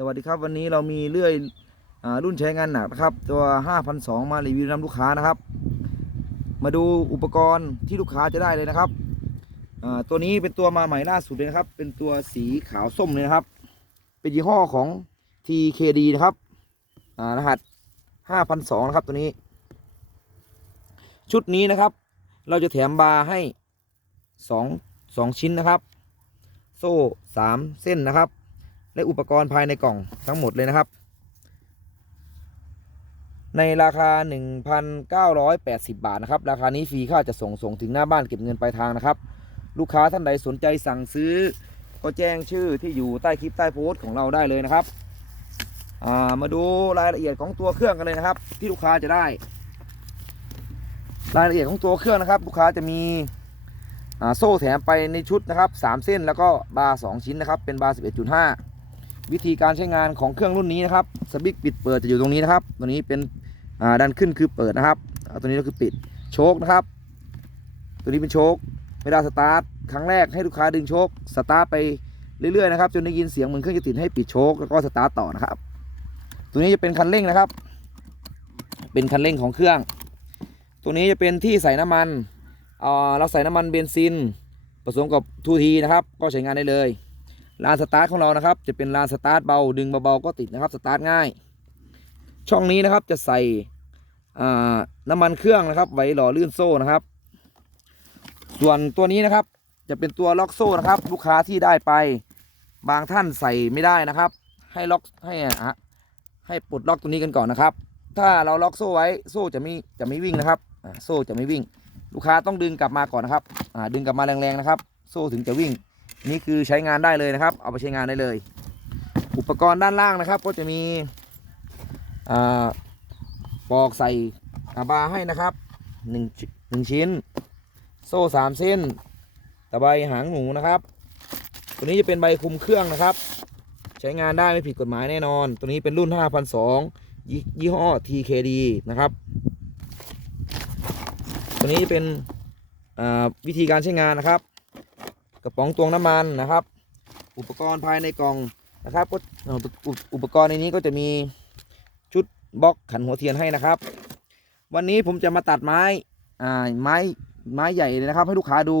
สวัสดีครับวันนี้เรามีเลื่อยอรุ่นใช้งานหนักนะครับ ตัว5,200มารีวิวนำลูกค้านะครับ มาดูอุปกรณ์ที่ลูกค้าจะได้เลยนะครับตัวนี้เป็นตัวมาใหม่ล่าสุดเลยนะครับ เป็นตัวสีขาวส้มเลยนะครับ เป็นยี่ห้อของ TKD นะครับรหัส5,200นะครับตัวนี้ ชุดนี้นะครับ เราจะแถมบาร์ให้ 2 2 ชิ้นนะครับ โซ่ 3 เส้นนะครับ และอุปกรณ์ภายในกล่องทั้งหมดเลยนะครับ ในราคา 1,980 บาทนะครับ ราคานี้ฟรีค่าจะส่งส่งถึงหน้าบ้านเก็บเงินปลายทางนะครับ ลูกค้าท่านใดสนใจสั่งซื้อ ก็แจ้งชื่อที่อยู่ใต้คลิปใต้โพสต์ของเราได้เลยนะครับามาดูรายละเอียดของตัวเครื่องกันเลยนะครับ ที่ลูกค้าจะได้ รายละเอียดของตัวเครื่องนะครับ ลูกค้าจะมีโซ่แถมไปในชุดนะครับ 3 เส้นแล้วก็บาร์2ชิ้นนะครับ เป็นบาร์11.5 วิธีการใช้งานของเครื่องรุ่นนี้นะครับสวิตช์ปิดเปิดจะอยู่ตรงนี้นะครับ ตัวนี้เป็นอ่าดันขึ้นคือเปิดนะครับตัวนี้ก็คือปิดโชคนะครับ ตัวนี้เป็นโชคเวลาสตาร์ทครั้งแรกให้ลูกค้าดึงโชคสตาร์ทไปเรื่อยๆนะครับจนได้ยินเสียงเหมือนเครื่องจะติดให้ปิดโชคแล้วก็สตาร์ทต่อนะครับ ตัวนี้จะเป็นคันเร่งนะครับ เป็นคันเร่งของเครื่อง ตัวนี้จะเป็นที่ใส่น้ำมันเอ่อเราใส่น้ำมันเบนซินผสมกับทูทีนะครับ ก็ใช้งานได้เลย ลานสตาร์ทของเรานะครับ จะเป็นลานสตาร์ทเบาดึงเบาๆก็ติดนะครับสตาร์ทง่าย ช่องนี้นะครับจะใส่น้ำมันเครื่องนะครับ ไว้หล่อลื่นโซ่นะครับ ส่วนตัวนี้นะครับจะเป็นตัวล็อกโซ่นะครับ ลูกค้าที่ได้ไป บางท่านใส่ไม่ได้นะครับ ให้ล็อกให้อะให้ปลดล็อกตัวนี้กันก่อนนะครับ ถ้าเราล็อกโซ่ไว้โซ่จะไม่จะไม่วิ่งนะครับโซ่จะไม่วิ่ง ลูกค้าต้องดึงกลับมาก่อนนะครับดึงกลับมาแรงๆนะครับ โซ่ถึงจะวิ่ง นี่คือใช้งานได้เลยนะครับ เอาไปใช้งานได้เลย อุปกรณ์ด้านล่างนะครับ ก็จะมีอ่าปอกใส่อาบาให้นะครับหนึ่งหนึ่งชิ้น โซ่สามเส้นตะไบหางหมูนะครับ ตัวนี้จะเป็นใบคุมเครื่องนะครับ ใช้งานได้ไม่ผิดกฎหมายแน่นอน ตัวนี้เป็นรุ่น5,200ยี่ยี่ห้อ TKD นะครับ ตัวนี้เป็นอ่าวิธีการใช้งานนะครับ ระป๋องตวงน้ำมันนะครับ อุปกรณ์ภายในกล่องนะครับก็อุปกรณ์ในนี้ก็จะมีชุดบล็อกขันหัวเทียนให้นะครับ วันนี้ผมจะมาตัดไม้อ่าไม้ไม้ใหญ่เลยนะครับ ให้ลูกค้าดู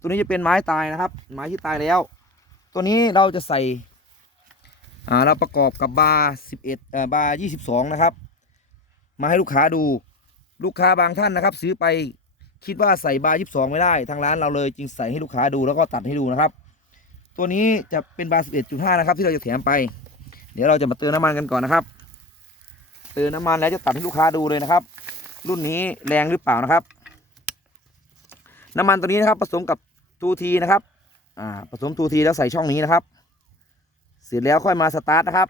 ตัวนี้จะเป็นไม้ตายนะครับ ไม้ที่ตายแล้ว ตัวนี้เราจะใส่อ่าเราประกอบกับบาร์11เอ่อบาร์22นะครับ มาให้ลูกค้าดูลูกค้าบางท่านนะครับ ซื้อไป คิดว่าใส่บาร์22 ไม่ได้ทางร้านเราเลยจึงใส่ให้ลูกค้าดูแล้วก็ตัดให้ดูนะครับ ตัวนี้จะเป็นบาร์11.5 นะครับ ที่เราจะแถมไป เดี๋ยวเราจะมาเติมน้ำมันกันก่อนนะครับ เติมน้ำมันแล้วจะตัดให้ลูกค้าดูเลยนะครับ รุ่นนี้แรงหรือเปล่านะครับ น้ำมันตัวนี้นะครับผสมกับทูทีนะครับอ่าผสมทูทีแล้วใส่ช่องนี้นะครับ เสร็จแล้วค่อยมาสตาร์ทนะครับ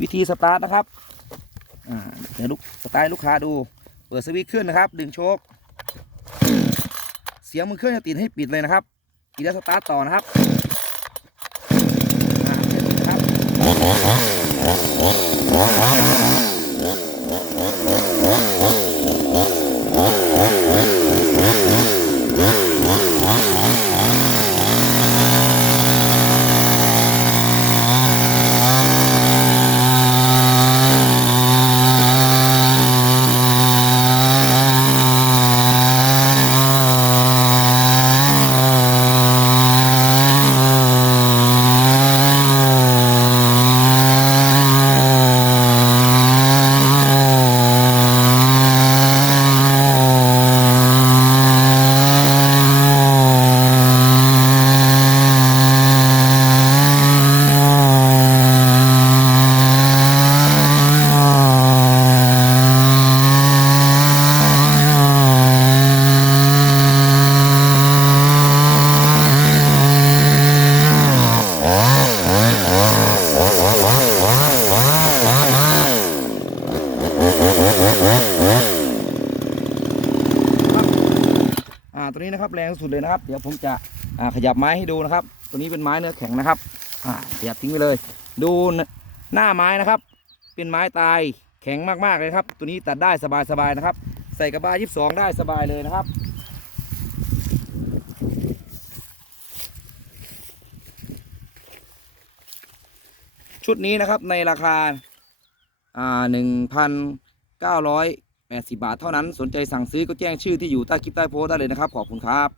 วิธีสตาร์ทนะครับ เดี๋ยวลูกสไตล์ลูกค้าดู เปิดสวิตช์ขึ้นนะครับ ดึงโชคเสียงมือเครื่องจะติดให้ปิดเลยนะครับอีกแล้วสตาร์ทต่อนะครับนะครับ ครับแรงสุดเลยนะครับเดี๋ยวผมจะขยับไม้ให้ดูนะครับ ตัวนี้เป็นไม้เนื้อแข็งนะครับขยับทิ้งไปเลย ดูหน้าไม้นะครับ เป็นไม้ตายแข็งมากๆเลยครับ ตัวนี้ตัดได้สบายๆนะครับ ใส่กระบะยี่สิบสองได้สบายเลยนะครับชุดนี้นะครับในราคาหนึ่งพันเก้าร้อย แปดสิบาทเท่านั้นสนใจสั่งซื้อก็แจ้งชื่อที่อยู่ใต้คลิปใต้โพสต์ได้เลยนะครับขอบคุณครับ